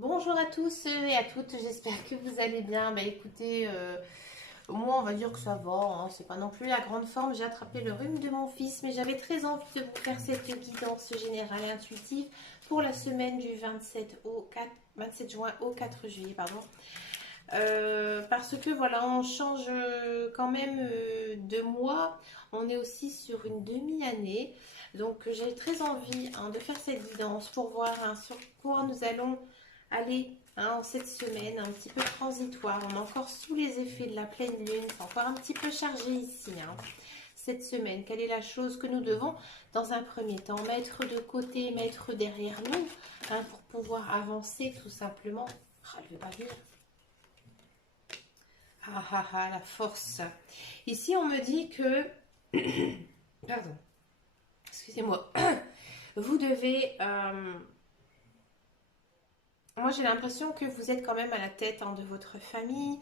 Bonjour à tous et à toutes, j'espère que vous allez bien. Bah écoutez, moi on va dire que ça va, hein, c'est pas non plus la grande forme. J'ai attrapé le rhume de mon fils, mais j'avais très envie de vous faire cette guidance générale et intuitive pour la semaine du 27 juin au 4 juillet, pardon. Parce que voilà, on change quand même de mois, on est aussi sur une demi-année. Donc j'ai très envie de faire cette guidance pour voir sur quoi nous allons aller en cette semaine un petit peu transitoire. On est encore sous les effets de la pleine lune, c'est encore un petit peu chargé ici. Cette semaine, quelle est la chose que nous devons dans un premier temps mettre de côté, mettre derrière nous pour pouvoir avancer tout simplement. Ah, elle ne veut pas venir. Ah ah ah, la force. Ici, on me dit que... Pardon, excusez-moi. Vous devez... Moi, j'ai l'impression que vous êtes quand même à la tête de votre famille.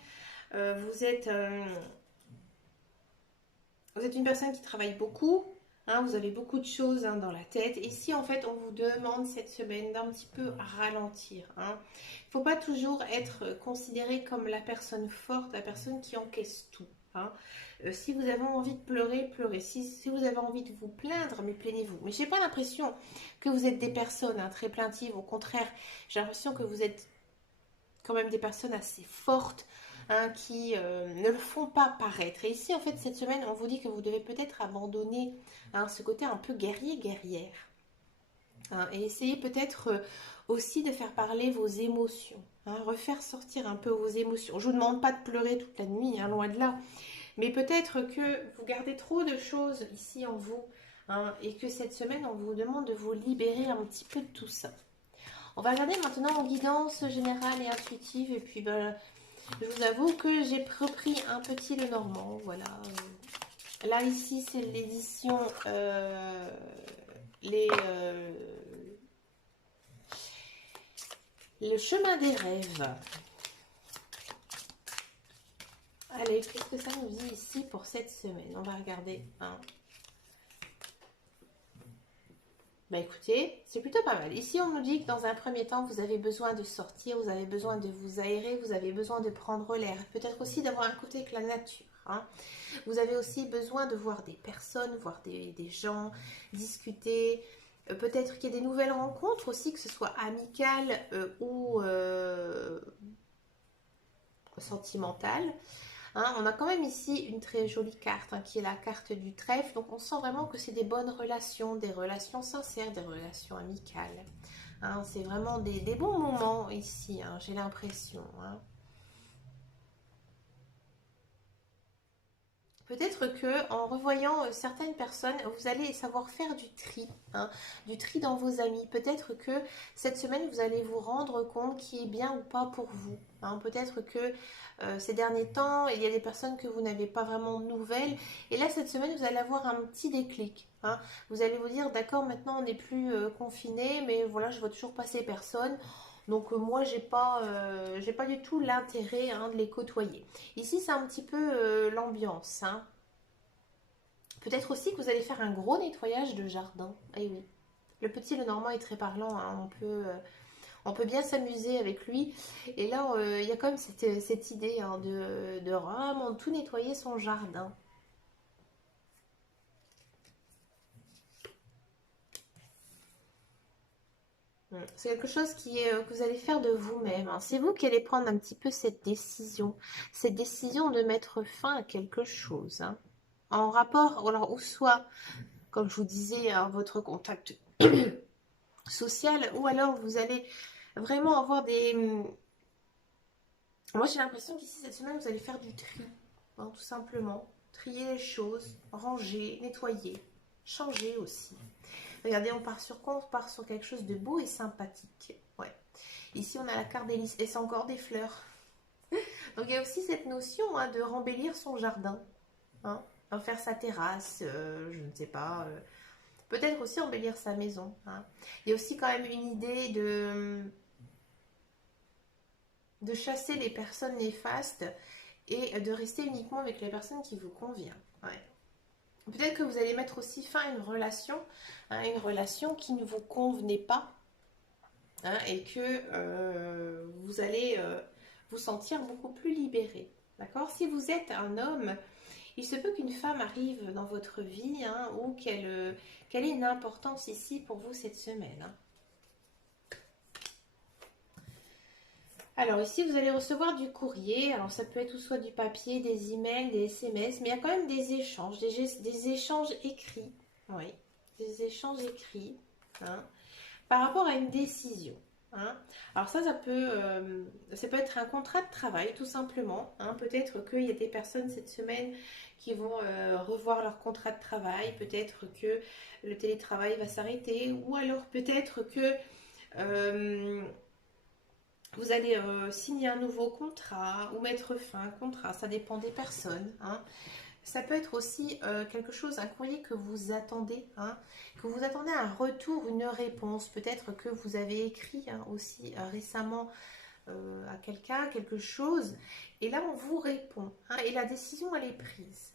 Vous êtes une personne qui travaille beaucoup. Vous avez beaucoup de choses dans la tête. Et si en fait on vous demande cette semaine d'un petit peu ralentir. Il ne faut pas toujours être considéré comme la personne forte, la personne qui encaisse tout. Si vous avez envie de pleurer, pleurez. Si vous avez envie de vous plaindre, mais plaignez-vous. Mais j'ai pas l'impression que vous êtes des personnes très plaintives. Au contraire, j'ai l'impression que vous êtes quand même des personnes assez fortes qui ne le font pas paraître. Et ici, en fait, cette semaine, on vous dit que vous devez peut-être abandonner ce côté un peu guerrier-guerrière. Et essayer peut-être aussi de faire parler vos émotions. Refaire sortir un peu vos émotions. Je ne vous demande pas de pleurer toute la nuit, loin de là. Mais peut-être que vous gardez trop de choses ici en vous. Et que cette semaine, on vous demande de vous libérer un petit peu de tout ça. On va regarder maintenant en guidance générale et intuitive. Et puis, je vous avoue que j'ai repris un petit Lenormand. Voilà. Là, ici, c'est l'édition Le chemin des rêves. Allez, qu'est-ce que ça nous dit ici pour cette semaine? On va regarder. Bah écoutez, c'est plutôt pas mal. Ici, on nous dit que dans un premier temps, vous avez besoin de sortir, vous avez besoin de vous aérer, vous avez besoin de prendre l'air. Peut-être aussi d'avoir un côté avec la nature. Vous avez aussi besoin de voir des personnes, voir des gens, discuter. Peut-être qu'il y a des nouvelles rencontres aussi, que ce soit amicales ou sentimentales. On a quand même ici une très jolie carte qui est la carte du trèfle. Donc on sent vraiment que c'est des bonnes relations, des relations sincères, des relations amicales. C'est vraiment des bons moments ici, j'ai l'impression. Peut-être que en revoyant certaines personnes, vous allez savoir faire du tri dans vos amis. Peut-être que cette semaine, vous allez vous rendre compte qui est bien ou pas pour vous. Peut-être que ces derniers temps, il y a des personnes que vous n'avez pas vraiment de nouvelles. Et là, cette semaine, vous allez avoir un petit déclic. Vous allez vous dire, d'accord, maintenant on n'est plus confiné, mais voilà, je vois toujours pas ces personnes. Donc moi, j'ai pas du tout l'intérêt de les côtoyer. Ici, c'est un petit peu l'ambiance. Peut-être aussi que vous allez faire un gros nettoyage de jardin. Eh oui. Le petit Lenormand est très parlant. On peut bien s'amuser avec lui. Et là, il y a quand même cette idée de vraiment tout nettoyer son jardin. C'est quelque chose que vous allez faire de vous-même. C'est vous qui allez prendre un petit peu cette décision de mettre fin à quelque chose. En rapport, alors, ou soit, comme je vous disais, votre contact social, ou alors vous allez vraiment avoir des... Moi, j'ai l'impression qu'ici, cette semaine, vous allez faire du tri, tout simplement. Trier les choses, ranger, nettoyer, changer aussi. Regardez, on part sur quoi? On part sur quelque chose de beau et sympathique. Ouais. Ici, on a la carte des lys et c'est encore des fleurs. Donc, il y a aussi cette notion de rembellir son jardin. Faire sa terrasse, je ne sais pas. Peut-être aussi embellir sa maison. Il y a aussi quand même une idée de chasser les personnes néfastes et de rester uniquement avec les personnes qui vous conviennent. Ouais. Peut-être que vous allez mettre aussi fin à une relation qui ne vous convenait pas. hein, et que vous allez vous sentir beaucoup plus libéré. D'accord? Si vous êtes un homme, il se peut qu'une femme arrive dans votre vie, hein, ou qu'elle ait une importance ici pour vous cette semaine. Hein. Alors ici, vous allez recevoir du courrier. Alors ça peut être ou soit du papier, des emails, des SMS, mais il y a quand même des échanges, des échanges écrits. Oui, des échanges écrits, hein, par rapport à une décision. Hein. Alors ça peut être un contrat de travail tout simplement. Hein. Peut-être qu'il y a des personnes cette semaine qui vont revoir leur contrat de travail. Peut-être que le télétravail va s'arrêter. Ou alors peut-être que euh, vous allez signer un nouveau contrat ou mettre fin à un contrat. Ça dépend des personnes. Hein. Ça peut être aussi quelque chose, un courrier que vous attendez, hein, que vous attendez un retour, une réponse. Peut-être que vous avez écrit hein, aussi récemment à quelqu'un quelque chose, et là on vous répond, hein, et la décision elle est prise.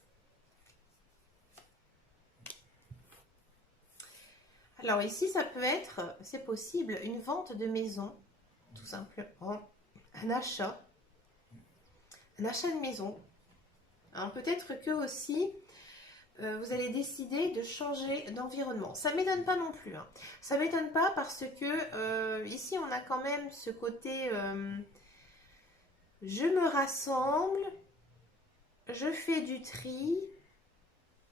Alors ici ça peut être, c'est possible, une vente de maison, tout simplement, un achat de maison. Hein, peut-être que aussi vous allez décider de changer d'environnement. Ça ne m'étonne pas non plus. Hein. Ça ne m'étonne pas parce que ici, on a quand même ce côté je me rassemble, je fais du tri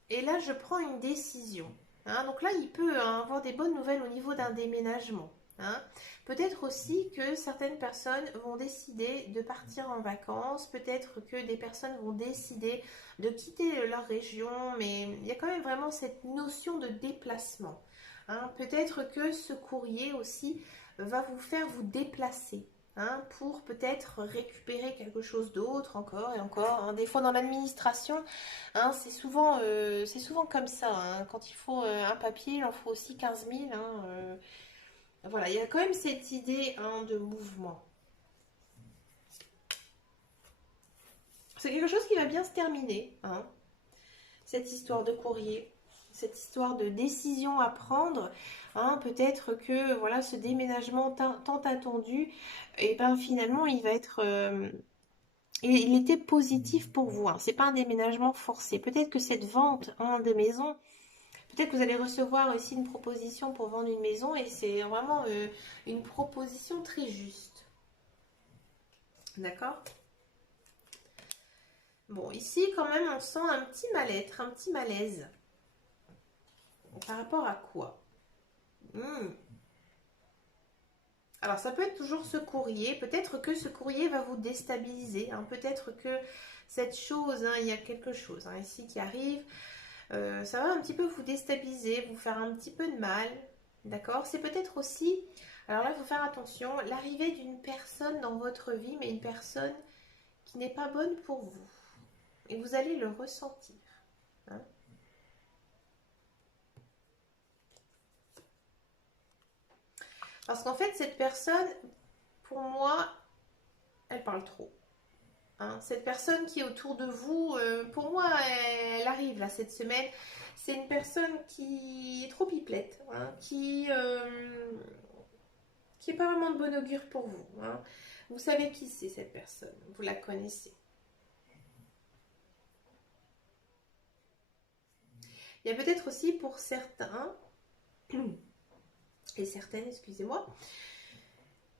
et là, je prends une décision. Hein. Donc là, il peut avoir des bonnes nouvelles au niveau d'un déménagement. Hein. Peut-être aussi que certaines personnes vont décider de partir en vacances, peut-être que des personnes vont décider de quitter leur région, mais il y a quand même vraiment cette notion de déplacement. Hein. Peut-être que ce courrier aussi va vous faire vous déplacer. Hein, pour peut-être récupérer quelque chose d'autre encore et encore. Hein. Des fois dans l'administration, hein, c'est souvent comme ça. Hein. Quand il faut un papier, il en faut aussi 15 000. Hein, voilà, il y a quand même cette idée hein, de mouvement. C'est quelque chose qui va bien se terminer, hein, cette histoire de courrier, cette histoire de décision à prendre. Hein, peut-être que voilà, ce déménagement tant attendu, et ben finalement, il va être il était positif pour vous. Hein. C'est pas un déménagement forcé. Peut-être que cette vente hein, de maison, peut-être que vous allez recevoir aussi une proposition pour vendre une maison et c'est vraiment une proposition très juste. D'accord? Bon, ici quand même on sent un petit mal-être, un petit malaise. Par rapport à quoi? Alors ça peut être toujours ce courrier. Peut-être que ce courrier va vous déstabiliser. Hein. Peut-être que cette chose, hein, il y a quelque chose hein, ici qui arrive. Ça va un petit peu vous déstabiliser, vous faire un petit peu de mal. D'accord? C'est peut-être aussi, alors là il faut faire attention, l'arrivée d'une personne dans votre vie, mais une personne qui n'est pas bonne pour vous. Et vous allez le ressentir. Hein. Parce qu'en fait, cette personne, pour moi, elle parle trop. Hein. Cette personne qui est autour de vous, pour moi, elle arrive là cette semaine. C'est une personne qui est trop pipelette, hein, qui est pas vraiment de bon augure pour vous. Hein. Vous savez qui c'est cette personne, vous la connaissez. Il y a peut-être aussi pour certains, et certaines, excusez-moi,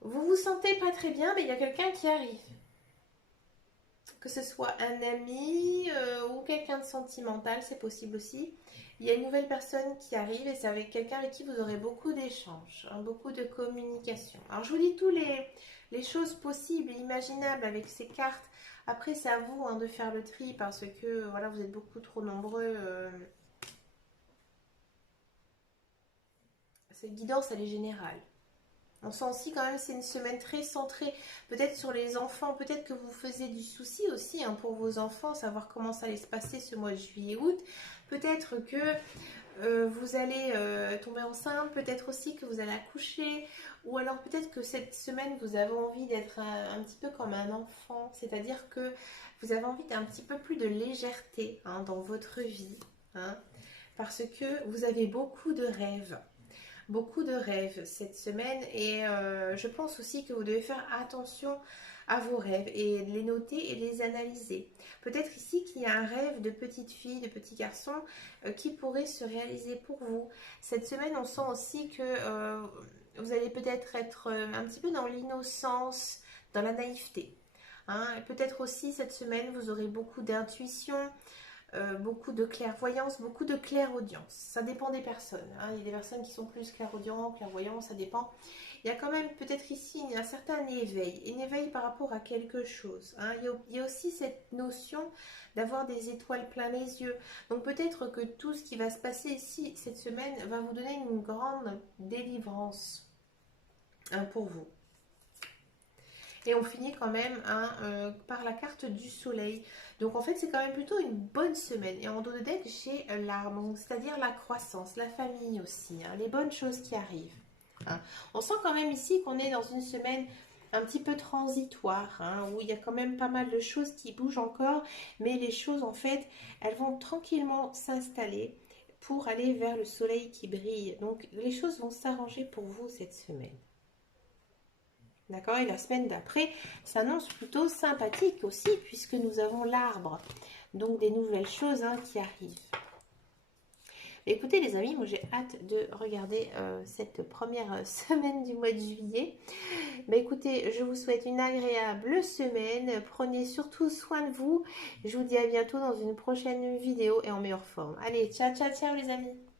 vous vous sentez pas très bien, mais il y a quelqu'un qui arrive. Que ce soit un ami ou quelqu'un de sentimental, c'est possible aussi. Il y a une nouvelle personne qui arrive et c'est avec quelqu'un avec qui vous aurez beaucoup d'échanges, hein, beaucoup de communication. Alors je vous dis toutes les choses possibles et imaginables avec ces cartes. Après c'est à vous hein, de faire le tri parce que voilà, vous êtes beaucoup trop nombreux. Cette guidance elle est générale. On sent aussi quand même c'est une semaine très centrée peut-être sur les enfants, peut-être que vous faisiez du souci aussi hein, pour vos enfants, savoir comment ça allait se passer ce mois de juillet-août. Peut-être que vous allez tomber enceinte, peut-être aussi que vous allez accoucher, ou alors peut-être que cette semaine vous avez envie d'être un petit peu comme un enfant, c'est-à-dire que vous avez envie d'un petit peu plus de légèreté hein, dans votre vie, hein, parce que vous avez beaucoup de rêves. beaucoup de rêves cette semaine et je pense aussi que vous devez faire attention à vos rêves et les noter et les analyser. Peut-être ici qu'il y a un rêve de petite fille, de petit garçon qui pourrait se réaliser pour vous. Cette semaine, on sent aussi que vous allez peut-être être un petit peu dans l'innocence, dans la naïveté. Hein. Peut-être aussi cette semaine, vous aurez beaucoup d'intuition, beaucoup de clairvoyance, beaucoup de clairaudience. Ça dépend des personnes. Hein. Il y a des personnes qui sont plus clairaudients, clairvoyants, ça dépend. Il y a quand même peut-être ici un certain éveil par rapport à quelque chose. Hein. Il y a aussi cette notion d'avoir des étoiles plein les yeux. Donc peut-être que tout ce qui va se passer ici cette semaine va vous donner une grande délivrance pour vous. Et on finit quand même par la carte du soleil. Donc en fait, c'est quand même plutôt une bonne semaine. Et en dos de deck, j'ai l'arbre, c'est-à-dire la croissance, la famille aussi, hein, les bonnes choses qui arrivent. Hein. On sent quand même ici qu'on est dans une semaine un petit peu transitoire, hein, où il y a quand même pas mal de choses qui bougent encore. Mais les choses, en fait, elles vont tranquillement s'installer pour aller vers le soleil qui brille. Donc les choses vont s'arranger pour vous cette semaine. D'accord. Et la semaine d'après s'annonce plutôt sympathique aussi, puisque nous avons l'arbre. Donc des nouvelles choses qui arrivent. Écoutez les amis, moi j'ai hâte de regarder cette première semaine du mois de juillet. Mais écoutez, je vous souhaite une agréable semaine. Prenez surtout soin de vous. Je vous dis à bientôt dans une prochaine vidéo et en meilleure forme. Allez, ciao, ciao, ciao les amis.